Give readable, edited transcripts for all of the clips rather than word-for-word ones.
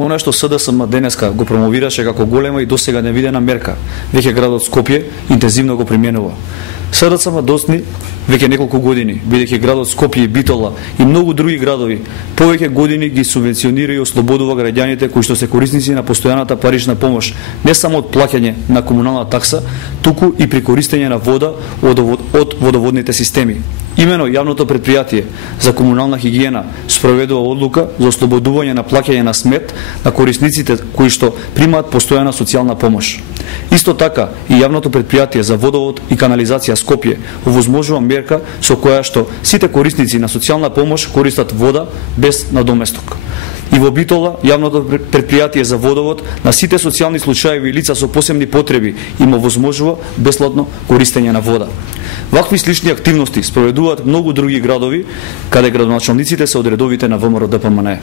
Она што СДСМ денеска го промовираше како голема и досега невидена мерка, веќе градот Скопје интензивно го применува. СДСМ досни веќе неколку години, бидејќи градот Скопје и Битола и многу други градови повеќе години ги субвенционира и ослободува граѓаните кои што се корисници на постојаната парична помош, не само од плаќање на комунална такса, туку и при користење на вода од водоводните системи. Имено јавното претпријатие за комунална хигиена спроведува одлука за ослободување на плаќање на смет на корисниците кои што примаат постојана социјална помош. Исто така и јавното претпријатие за водовод и канализација Скопје овозможува мерка со која што сите корисници на социјална помош користат вода без надоместок. И во Битола, јавното претпријатие за водовод на сите социјални случаеви и лица со посебни потреби им овозможува бесплатно користење на вода. Вакви слични активности спроведуваат многу други градови, каде градоначалниците се од редовите на ВМРО-ДПМНЕ.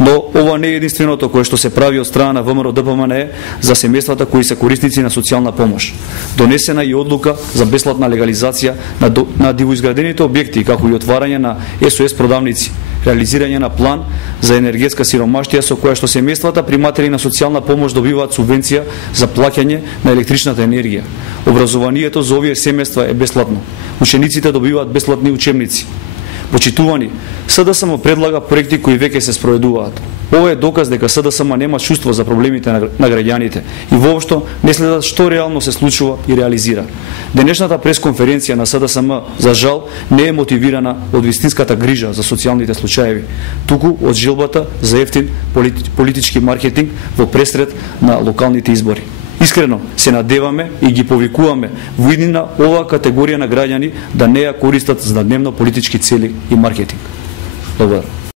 Но ова не е единственото кое што се прави од страна на ВМРО-ДПМНЕ за семејствата кои се корисници на социјална помош. Донесена и одлука за бесплатна легализација на дивоизградените објекти, како и отварање на СОС продавници, реализирање на план за енергетска сиромаштија со која што семејствата приматели на социјална помош добиваат субвенција за плаќање на електричната енергија. Образованието за овие семејства е бесплатно. Учениците добиваат бесплатни учебници. Почитувани, СДСМ предлага проекти кои веќе се спроведуваат. Ова е доказ дека СДСМ нема чувство за проблемите на граѓаните и воопшто не следат што реално се случува и реализира. Денешната пресконференција на СДСМ, за жал, не е мотивирана од вистинската грижа за социјалните случаеви, туку од желбата за ефтин политички маркетинг во пресред на локалните избори. Искрено се надеваме и ги повикуваме во иднина оваа категорија на граѓани да не ја користат за дневно политички цели и маркетинг. Благодарам.